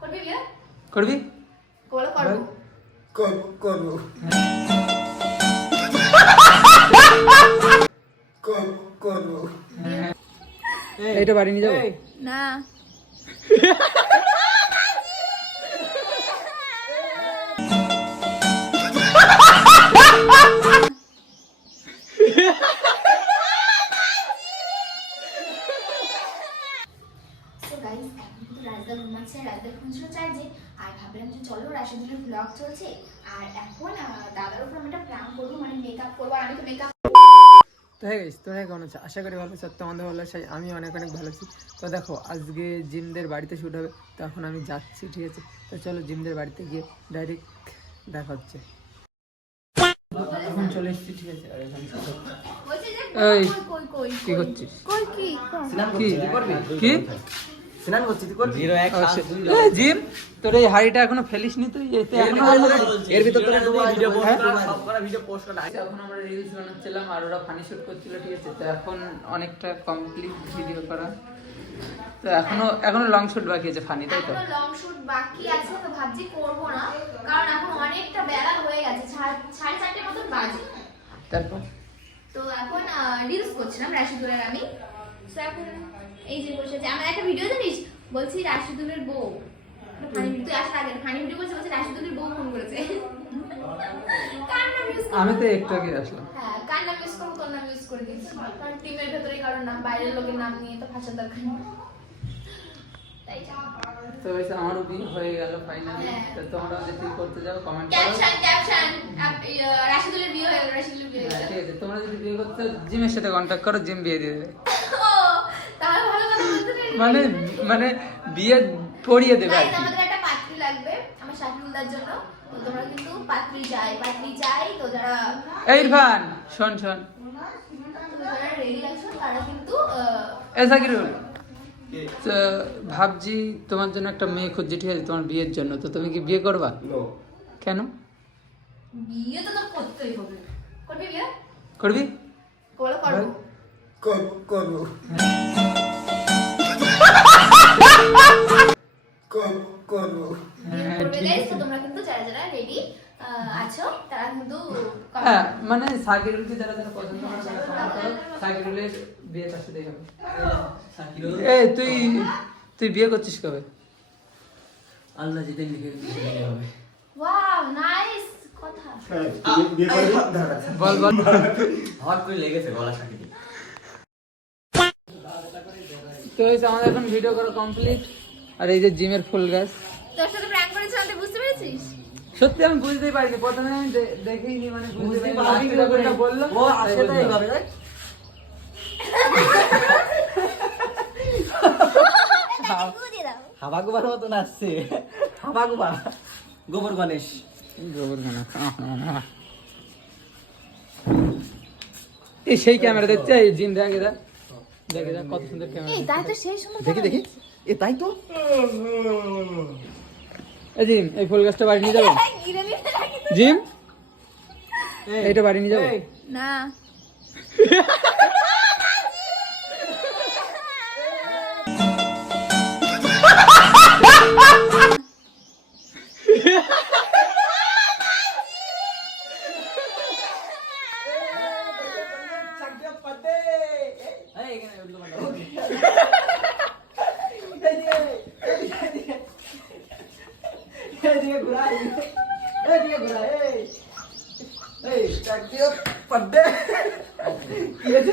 করবি বিয়ে? করবি? বলো করব। করব করব। এইটা বাড়ি নিয়ে যাবো? না। আর ভাবলাম যে চলো রাশিদুলের ব্লগ চলছে আর এখন দাদার উপর আমি একটা প্ল্যান করবো, মানে মেকআপ করবো। আর আমি তো মেকআপ তো হ্যাঁ গাইস, তোমরা কেমন আছো? আশা করি ভালো আছো, তোমাদের ভালো আছে, আমি অনেক অনেক ভালো আছি। তো দেখো আজকে জিমদের বাড়িতে শুট হবে, তো এখন আমি যাচ্ছি, ঠিক আছে? তো চলো জিমদের বাড়িতে গিয়ে ডাইরেক্ট দেখা হচ্ছে। এখন চলে এসেছি, ঠিক আছে? আর এখন এই কি করছিস? কি স্নান করছিস তুই করবি? জিম তোর এই হাড়িটা এখনো ফেলিসনি তুই? এতে এখনো এর ভিতর তোরা ভিডিও পোস্ট করবা, সব করা ভিডিও পোস্ট করা। এখন আমরা রিলস বানাচ্ছিলাম আর ওরা ফানি শুট করছিল, ঠিক আছে? তো এখন অনেকটা কমপ্লিট ভিডিও করা, তো এখনো লং শুট বাকি আছে ফানি, তাই তো? লং শুট বাকি আছে, তো ভাবছি করবো না, কারণ এখন অনেকটা বেলা হয়ে গেছে, 4:30 মতন বাজে। তারপর তো এখন রিলস করছিলাম রাশিদুলের আমি। তো এখন এই যে বসে আছে, আমার একটা ভিডিও জানিস, বলছি রাশিদুলের বউ ফানি ভিডিও, তুই আসার আগে ফানি ভিডিও করছে, বলছে রাশিদুলের বউ ফোন করেছে। কার নাম ইউজ করব? আমি তো একটু আগে আসলাম। হ্যাঁ, কার নাম ইউজ করব? তোর নাম ইউজ করে দিয়েছি, কারণ টিমের ভেতরে কারোর নাম, বাইরের লোকের নাম নিয়ে তো ফাঁসার দরকার নেই, তাই যা। তো হয়েছে আমারও বিয়ে হয়ে গেল ফাইনালি। তো তোমরা যদি করতে যাও কমেন্ট করো। ক্যাপশন রাশিদুলের বিয়ে হয়ে গেল, রাশিদুলের বিয়ে হয়ে গেল। ঠিক আছে, তোমরা যদি বিয়ে করতে জিমের সাথে কন্ট্যাক্ট করো, জিম বিয়ে দিয়ে দেবে। তাহলে ভালো কথা বলতে পারি। মানে বিয়ে পড়িয়ে দেবে আর গাইস, কি। আমাদের একটা পাত্রী লাগবে আমার শাকিলদার জন্য, তো তোমরা কিন্তু পাত্রী চাই, তো যারা এই ইরফান শোন যারা রেডি আছো তারা কিন্তু জাকিরুল, তো ভাবছি তোমার জন্য একটা মেয়ে খুঁজছি, ঠিক আছে? তোমার বিয়ের জন্য। তো তুমি কি বিয়ে করবা? কেন? বিয়ে তো করতেই হবে। করবি বিয়ে? করবি? বলো করব। করব করবে গাইস, তো তোমরা কিন্তু যারা যারা রেডি আছো তারা কিন্তু হ্যাঁ, মানে সাকিরুলকে যারা যারা পছন্দ করে তারা কমেন্ট করো, সাকিরুলের বিয়ে তার সাথেই হবে। এই তুই বিয়ে করছিস কবে? আল্লাহ যেদিন লিখে দিবে হবে। ওয়াও, নাইস কথা। বল হট করে লেগেছে গলা সাকিটি। তো হয়েছে আমাদের এখন ভিডিও করা কমপ্লিট। আর এই যে জিমের ফুল গাছ, তোর সাথে প্র্যাঙ্ক করেছিলাম, তুই বুঝতে পেরেছিস? সত্যি আমি বুঝতেই পারিনি, প্রথমে আমি দেখিনি, মানে বুঝতে পারিনি যখন বললো ও আসলে তো এইভাবে তাই হাবা গোবার মতন আসছে। হাবা গোবা গোবর গণেশ এই সেই ক্যামেরা দেখছে, এই জিম দেখে কত সুন্দর ক্যামেরা। এই তাই তো সেই সুন্দর। দেখি এ তাই তো। এই জিম, এই ফুল গাছটা বাড়ি নিয়ে যাবো? জিম এইটা বাড়ি নিয়ে যাবো? না।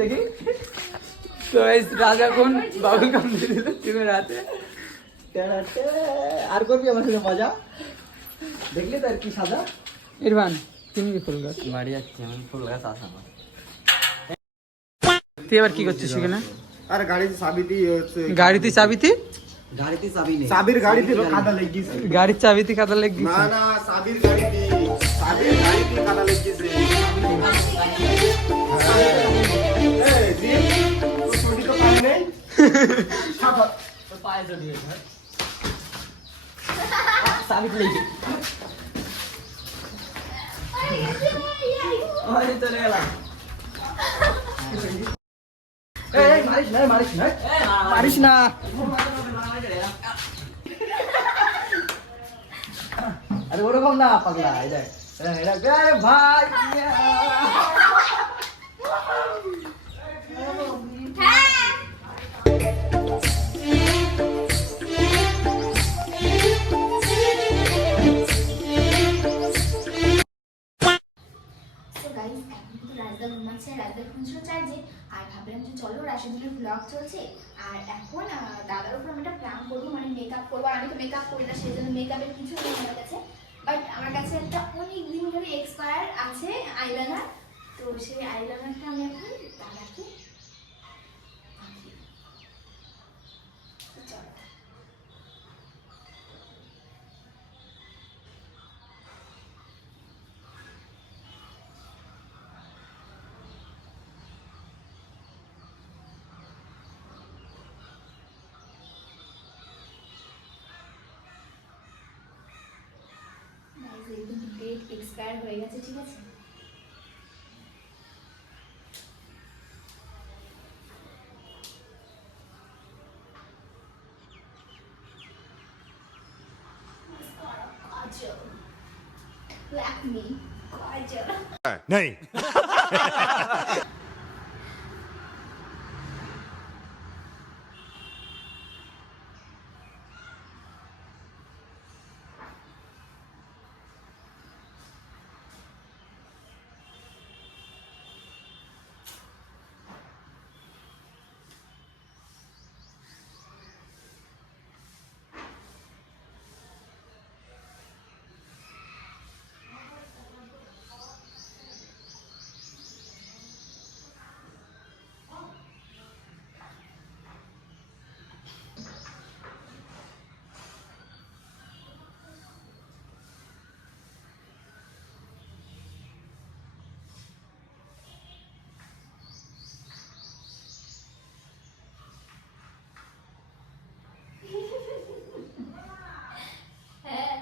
দেখি তো রাজা কোন বাবুল কাম দিয়ে দিল টিমের হাতে। আর করবি আমার সাথে মজা? দেখলি তো আর কি সাদা। ইরফান তুমি কি ফুল গাছ বাড়ি যাচ্ছি আমি, ফুল গাছ আসা আমার। তুই এবার কি করছিস সেখানে? আর গাড়িতে চাবিতে গাড়িতে চাবিতে? গাড়িতে চাবি নেই, চাবির গাড়িতে কাদা লেগে গেছে। গাড়ির চাবিতে কাদা লেগে না গেছে? না, চাবির গাড়িতে কাদা লেগে গেছে। এই জিম, তোর ছুটি তো পাই নেই। পায়ে জড়িয়ে চাবিতে লেগে চলে গেলাম। মারিস না আরে ওরকম না পাগলা, এই দেখ এটা আরে ভাই রাজদা ঘুমাচ্ছে, রাজদা ফোন ছিল চার্জে, আর ভাবলাম যে চলো রাশিদুলের ব্লগ চলছে, আর এখন দাদার উপর আমি একটা প্ল্যান করবো, মানে মেকআপ করবো। আর আমি তো মেকআপ করি না, সেই জন্য মেকআপের কিছু নেই আমার কাছে, বাট আমার কাছে একটা অনেক দিন ধরে এক্সপায়ার আছে আইলাইনার, তো সেই আইলাইনারটা আমি এখন দাদাকে মাখিয়ে দেবো। তো চলো। একদম ডেট এক্সপায়ার হয়ে গেছে, ঠিক আছে? কাজল, ল্যাকমি কাজল। नहीं হ্যাঁ,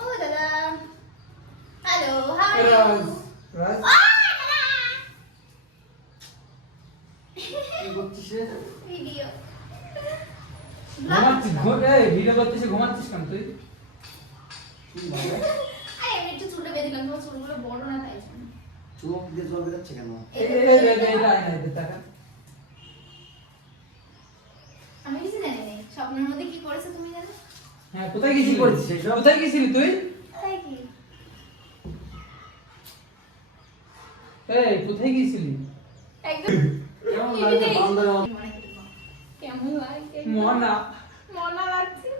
ও দাদা, হ্যালো, হাউ আর ইউ? রাজ কি করছিস রে? ভিডিও ঘুমাচ্ছিস? ভিডিও করতেছিস, ঘুমাচ্ছিস কেন তুই? কি ভাই আরে আমি একটু চুলটা বেঁধে দিলাম, তোমার চুলগুলো বড় না তাই জন্য। চোখ দিয়ে জল বেরোচ্ছে কেন? আমি কিছু জানি না, স্বপ্নের মধ্যে কি করেছে তুমি জানো? হ্যাঁ, কোথায় গেছিলি? কি করছিস এসব? কোথায় গেছিলি তুই? তাই কি? এই, কোথায় গেছিলি? একদম কেমন লাগছে বান্দর? কেমন লাগে? মনা, মনা লাগছে।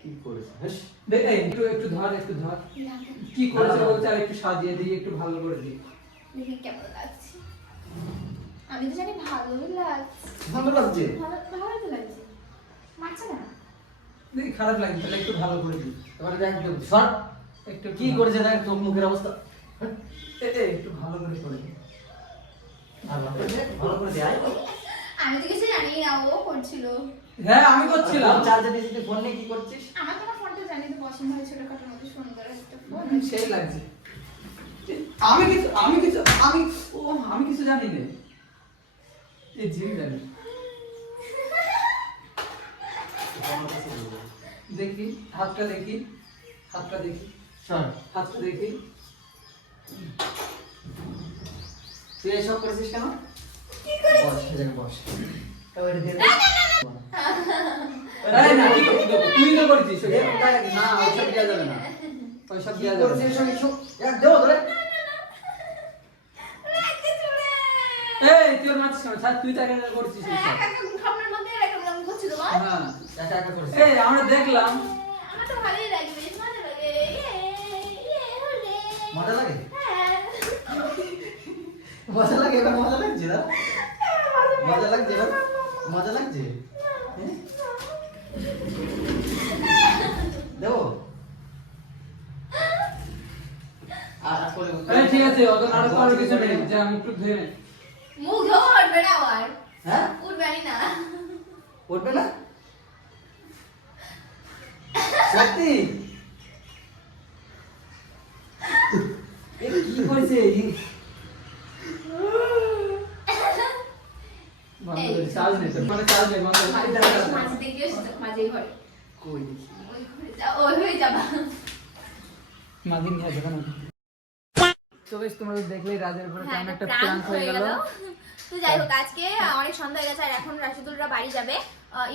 কি করেছে? হেস, দেখ এই, একটু ধর, একটু ধর। কি করেছে বলছে, আর একটু সাজিয়ে দিই, একটু ভালো করে দিই। দেখি কেমন লাগছে। আমি তো জানি ভালোই লাগছে। ভালো লাগছে? ভালো তো লাগছে। মারছে না? দেখি খারাপ লাগে, তাহলে একটু ভালো করে দিই। এবার দেখ তো, সর। একটু কি করেছে দেখ তোর মুখের অবস্থা। একটু ভালো করে দিই। আর ভালো করে দে, আয়। আমি তো কিছু জানি না, ও করছিল। হ্যাঁ, আমি করছিলাম। চার্জে দিয়েছিস, ফোন নিয়ে কি করছিস? আমার তোমার ফোনটা জানি তো পছন্দ হয়, ছোটখাটোর মধ্যে সুন্দর একটা ফোন। সেই লাগছে। আমি কিছু জানি না। এই জিম জানি। আমার কাছে বলবো। দেখি হাতটা দেখি, হাতটা দেখি, শোন, হাতটা দেখি। তুই এসব করেছিস কেন? বস, সেখানে বস। তারপর এটা দিয়ে দে। এই না, কি করছিস? তুই তো করেছিস এ, কোথায় রাখিস? না, ওইসব দেওয়া যাবে না, ওইসব দেওয়া যাবে না। করেছিস সব এসব? এক দেবো ধরে। রাখতে চলে। এই তুই ওর মারছিস কেন? ছাড়, তুই তো একা একা করছিস এইসব। একা একা খাবার মধ্যে একা একা করছি তোমার। হ্যাঁ, একা একা করেছিস। এই আমরা দেখলাম। আমার তো ভালোই লাগে, বেশ মজা লাগে। হলে। মজা লাগে? হ্যাঁ। মজা লাগে? এবার মজা লাগছে না? মজা লাগছে এবার? মজা লাগছে? হ্যাঁ? দেবো? আর করে এই ঠিক আছে, অত নাটক করার কিছু নেই, যা মুখ টুক ধুয়ে নে। মুখ ধোয়া উঠবে না আবার। হ্যাঁ? উঠবে না। উঠবে না? সত্যি? এ কি করেছে? বন্ধ করে, চার্জ নেই তো, মানে চার্জ নেই, বন্ধ করে। মাঝে দেখে এসেছো, মাঝেই ঘরে। কই দেখি? ওই ঘরে যাও, ওই হয়ে যাবা। মাগিন নিয়ে আসবে কেন? তো বেশ, তোমরা তো দেখলেই রাজের উপরে হ্যাঁ, কেমন একটা prank প্রাঙ্ক হয়ে গেল। তো যাই হোক, আজকে অনেক সন্ধ্যা হয়ে গেছে আর এখন রাশিদুলরা বাড়ি যাবে,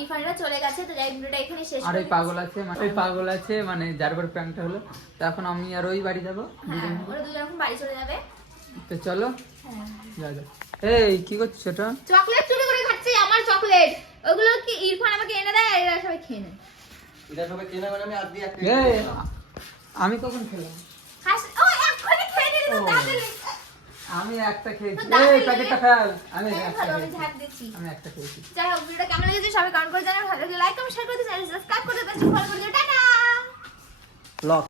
ইরফানরা চলে গেছে। তো যাই হোক, ভিডিওটা এখানে শেষ আর ওই করে পাগল আছে, মানে ওই পাগল আছে, মানে যার উপর প্রাঙ্কটা হলো। তো এখন আমি আর ওই বাড়ি যাবো। হ্যাঁ, ওরা দুজন এখন বাড়ি চলে যাবে। তো চলো যা যা। এই কি করছিস সেটা? চকলেট চুরি করে খাচ্ছে, আমার চকলেট। ওগুলো কি ইরফান আমাকে এনে দেয় আর এরা সবাই খেয়ে নেয়। এটা সবাই কেনা মানে আমি আজকে একটা এই আমি কখন খেলাম? ও এক্ষুনি খেয়ে নিলি তো, ও। তাড়াতাড়ি। আমি একটা খেয়েছি। তো দাঁড়িয়ে এই প্যাকেটটা ফেল। আমি হ্যাঁ, একটা ভালো, আমি খেয়েছি। ঝাড় দিচ্ছি। আমি একটা খেয়েছি। যাই হোক, ভিডিওটা কেমন লেগেছে সবাই কমেন্ট করে জানাবেন। ভালো লাগলে লাইক কমেন্ট শেয়ার করে দিন, চ্যানেল সাবস্ক্রাইব করে দেবেন, ফলো করে দিন। টাটা। লক